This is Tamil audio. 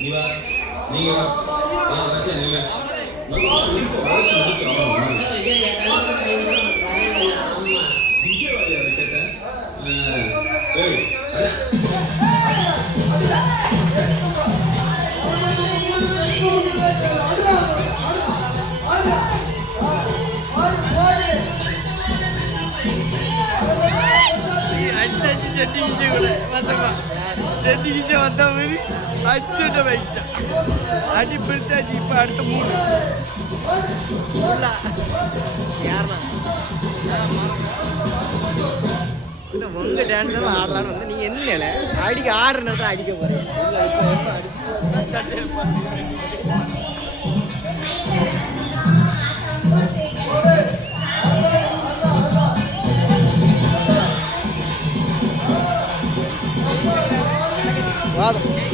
நீ வா. நீங்க வா. நான் வரிசை நில்ல இங்கே வரையா வைக்கட்ட ஏய் தச்சு செட்டி கிச்சே கூட பசமா செட்டி கிச்சே வந்த மாதிரி அச்சுட்ட வைத்தான் அடி பிடித்தாச்சு இப்போ அடுத்த மூணு யாருண்ணா இல்லை உங்கள் டான்ஸரும் ஆடலான்னு வந்து நீங்கள் என்ன அடிக்க ஆடுற அடிக்க போகிறீங்க lado.